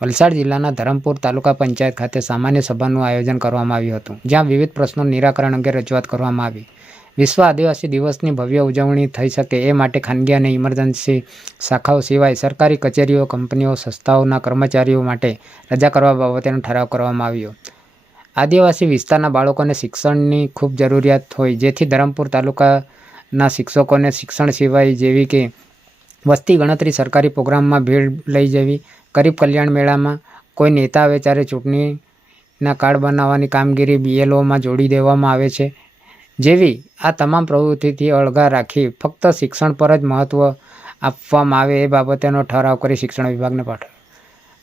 વલસાડ જિલ્લાના ધરમપુર તાલુકા પંચાયત ખાતે સામાન્ય સભાનું આયોજન કરવામાં આવ્યું હતું, જ્યાં વિવિધ પ્રશ્નોનું નિરાકરણ અંગે રજૂઆત કરવામાં આવી. વિશ્વ આદિવાસી દિવસની ભવ્ય ઉજવણી થઈ શકે એ માટે ખાનગી અને ઇમરજન્સી શાખાઓ સિવાય સરકારી કચેરીઓ, કંપનીઓ, સંસ્થાઓના કર્મચારીઓ માટે રજા કરવા બાબતેનો ઠરાવ કરવામાં આવ્યો. આદિવાસી વિસ્તારના બાળકોને શિક્ષણની ખૂબ જરૂરિયાત હોય, જેથી ધરમપુર તાલુકાના શિક્ષકોને શિક્ષણ સિવાય જેવી કે વસ્તી ગણતરી સરકારી પ્રોગ્રામમાં ભીડ લઈ જવી. ગરીબ કલ્યાણ મેળામાં કોઈ નેતા આવે ત્યારે ચૂંટણીના કાર્ડ બનાવવાની કામગીરી બીએલઓમાં જોડી દેવામાં આવે છે. જેવી આ તમામ પ્રવૃત્તિથી અળગા રાખી ફક્ત શિક્ષણ પર જ મહત્ત્વ આપવામાં આવે એ બાબતેનો ઠરાવ કરી શિક્ષણ વિભાગને પાઠવ્યો.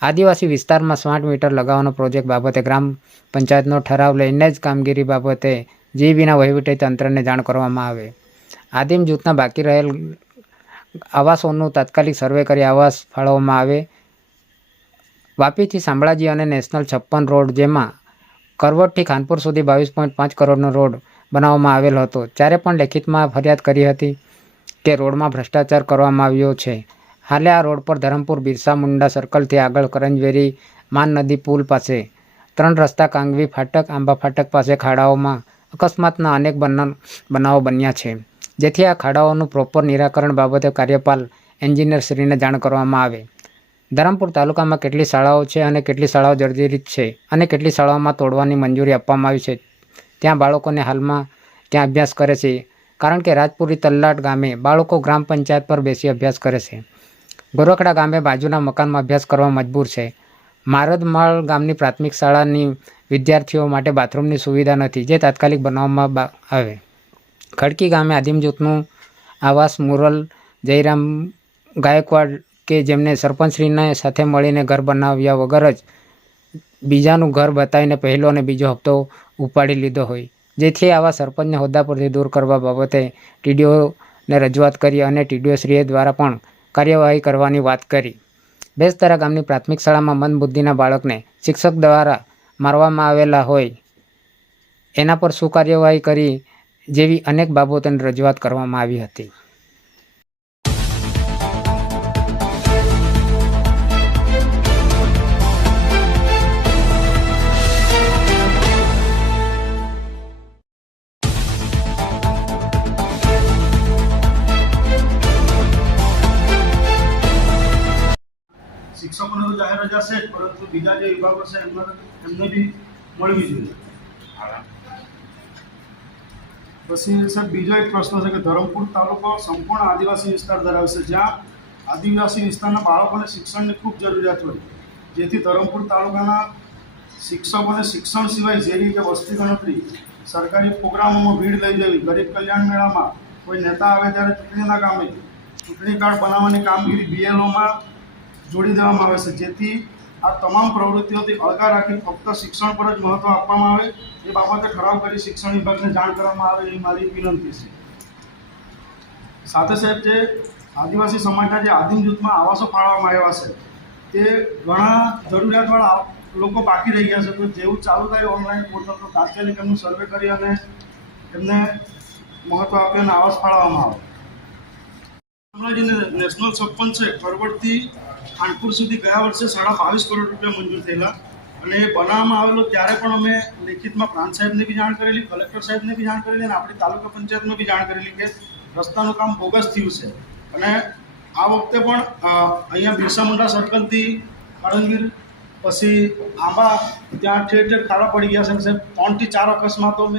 આદિવાસી વિસ્તારમાં સ્માર્ટ મીટર લગાવવાનો પ્રોજેક્ટ બાબતે ગ્રામ પંચાયતનો ઠરાવ લઈને જ કામગીરી બાબતે જીબીના વહીવટી તંત્રને જાણ કરવામાં આવે. આદિમ જૂથના બાકી રહેલ આવાસોનું તાત્કાલિક સર્વે કરી આવાસ ફાળવવામાં આવે. વાપીથી શામળાજી અને નેશનલ છપ્પન રોડ જેમાં કરવટથી ખાનપુર સુધી બાવીસ પોઈન્ટ પાંચ કરોડનો રોડ બનાવવામાં આવેલ હતો. ત્યારે પણ લેખિતમાં ફરિયાદ કરી હતી કે રોડમાં ભ્રષ્ટાચાર કરવામાં આવ્યો છે. હાલે આ રોડ પર ધરમપુર બિરસા મુંડા સર્કલથી આગળ કરંજવેરી માન નદી પુલ પાસે ત્રણ રસ્તા કાંગવી ફાટક, આંબા ફાટક પાસે ખાડાઓમાં અકસ્માતના અનેક બના બનાવો બન્યા છે. જેથી આ ખાડાઓનું પ્રોપર નિરાકરણ બાબતે કાર્યપાલ એન્જિનિયરશ્રીને જાણ કરવામાં આવે. ધરમપુર તાલુકામાં કેટલી શાળાઓ છે અને કેટલી શાળાઓ જર્જરિત છે અને કેટલી શાળાઓમાં તોડવાની મંજૂરી આપવામાં આવી છે? ત્યાં બાળકોને હાલમાં ત્યાં અભ્યાસ કરે છે? કારણ કે રાજપુરી તલ્લાટ ગામે બાળકો ગ્રામ પંચાયત પર બેસી અભ્યાસ કરે છે. ગોરખડા ગામે બાજુના મકાનમાં અભ્યાસ કરવા મજબૂર છે. મારદમાળ ગામની પ્રાથમિક શાળાની વિદ્યાર્થીઓ માટે બાથરૂમની સુવિધા નથી, જે તાત્કાલિક બનાવવામાં આવે. ખડકી ગામે આદિમ જૂથનું આવાસ મુરલ જયરામ ગાયકવાડ કે જેમને સરપંચશ્રીને સાથે મળીને ઘર બનાવ્યા વગર જ બીજાનું ઘર બતાવીને પહેલો અને બીજો હપ્તો ઉપાડી લીધો હોય. જેથી આવા સરપંચને હોદ્દા પરથી દૂર કરવા બાબતે ટીડીઓને રજૂઆત કરી અને ટીડીઓશ્રીએ દ્વારા પણ કાર્યવાહી કરવાની વાત કરી. બેસતરા ગામની પ્રાથમિક શાળામાં મંદબુદ્ધિના બાળકને શિક્ષક દ્વારા મારવામાં આવેલા હોય, એના પર શું કાર્યવાહી કરી જેવી અનેક બાબતોની રજૂઆત કરવામાં આવી હતી. જાહેર રજા છે પરંતુ બીજા જે વિભાગો છે એમને બી મળવી જોઈએ. પછી સાહેબ, બીજો એક પ્રશ્ન છે કે ધરમપુર તાલુકો સંપૂર્ણ આદિવાસી વિસ્તાર ધરાવે છે. જ્યાં આદિવાસી વિસ્તારના બાળકોને શિક્ષણની ખૂબ જરૂરિયાત હોય. જેથી ધરમપુર તાલુકાના શિક્ષકોને શિક્ષણ સિવાય જે રીતે વસ્તી ગણતરી સરકારી પ્રોગ્રામોમાં ભીડ લઈ જવી, ગરીબ કલ્યાણ મેળામાં કોઈ નેતા આવે ત્યારે ચૂંટણીના કામે ચૂંટણી કાર્ડ બનાવવાની કામગીરી બીએલઓમાં જોડી દેવામાં આવે છે. જેથી આ તમામ પ્રવૃત્તિઓથી અળગા રાખી ફક્ત શિક્ષણ પર જ મહત્ત્વ આપવામાં આવે એ બાબતે ઠરાવ કરી શિક્ષણ વિભાગને જાણ કરવામાં આવે એ મારી વિનંતી છે. સાથે સાહેબ, જે આદિવાસી સમાજના જે આદિમ જૂથમાં આવાસો ફાળવવામાં આવ્યા છે, તે ઘણા જરૂરિયાતવાળા લોકો બાકી રહી ગયા છે. તો જેવું ચાલુ થાય ઓનલાઈન પોર્ટલ, તો તાત્કાલિક એમનું સર્વે કરી અને એમને મહત્ત્વ આપી અને આવાસ ફાળવવામાં આવે. શામળાજી નેશનલ છપ્પન છે પરવડથી ખાનપુર સુધી ગયા વર્ષે સાડા બાવીસ કરોડ રૂપિયા મંજૂર થયેલા. અને બનાવવામાં આવેલો ત્યારે પણ અમે લેખિતમાં પ્રાંત સાહેબને બી જાણ કરેલી, કલેક્ટર સાહેબને બી જાણ કરેલી અને આપણી તાલુકા પંચાયતને બી જાણ કરેલી કે રસ્તાનું કામ બોગસ થયું છે. અને આ વખતે પણ અહીંયા બિરસા મુંડા સર્કલથી આણંદગીર પછી આંબા, ત્યાં ઠેર ઠેર ખાડા પડી ગયા છે ત્રણથી ચાર અકસ્માતો